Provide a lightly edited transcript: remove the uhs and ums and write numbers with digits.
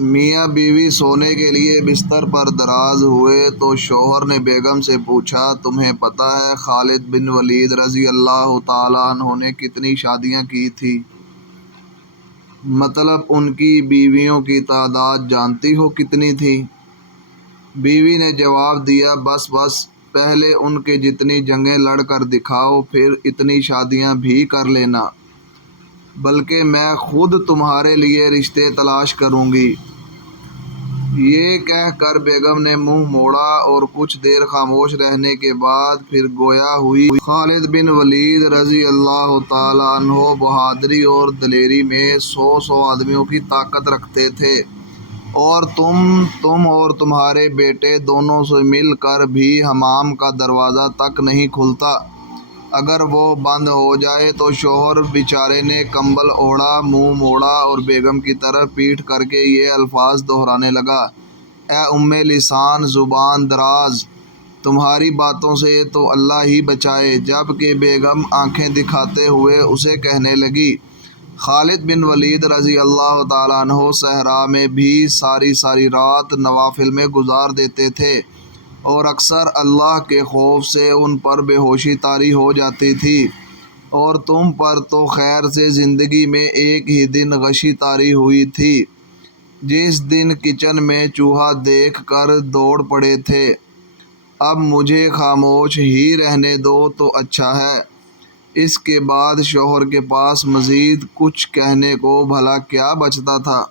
میاں بیوی سونے کے لیے بستر پر دراز ہوئے تو شوہر نے بیگم سے پوچھا، تمہیں پتہ ہے خالد بن ولید رضی اللہ تعالیٰ عنہ نے کتنی شادیاں کی تھی؟ مطلب ان کی بیویوں کی تعداد جانتی ہو کتنی تھی؟ بیوی نے جواب دیا، بس پہلے ان کے جتنی جنگیں لڑ کر دکھاؤ، پھر اتنی شادیاں بھی کر لینا، بلکہ میں خود تمہارے لیے رشتے تلاش کروں گی۔ یہ کہہ کر بیگم نے منہ موڑا اور کچھ دیر خاموش رہنے کے بعد پھر گویا ہوئی، خالد بن ولید رضی اللہ تعالیٰ عنہ بہادری اور دلیری میں 100 آدمیوں کی طاقت رکھتے تھے، اور تم اور تمہارے بیٹے دونوں سے مل کر بھی حمام کا دروازہ تک نہیں کھلتا۔ اگر وہ بند ہو جائے تو شوہر بیچارے نے کمبل اوڑھا، منہ موڑا اور بیگم کی طرف پیٹھ کر کے یہ الفاظ دہرانے لگا، اے ام لسان، زبان دراز، تمہاری باتوں سے تو اللہ ہی بچائے۔ جب کہ بیگم آنکھیں دکھاتے ہوئے اسے کہنے لگی۔ خالد بن ولید رضی اللہ تعالیٰ عنہ صحرا میں بھی ساری رات نوافل میں گزار دیتے تھے، اور اکثر اللہ کے خوف سے ان پر بے ہوشی طاری ہو جاتی تھی، اور تم پر تو خیر سے زندگی میں ایک ہی دن غشی طاری ہوئی تھی، جس دن کچن میں چوہا دیکھ کر دوڑ پڑے تھے۔ اب مجھے خاموش ہی رہنے دو تو اچھا ہے۔ اس کے بعد شوہر کے پاس مزید کچھ کہنے کو بھلا کیا بچتا تھا؟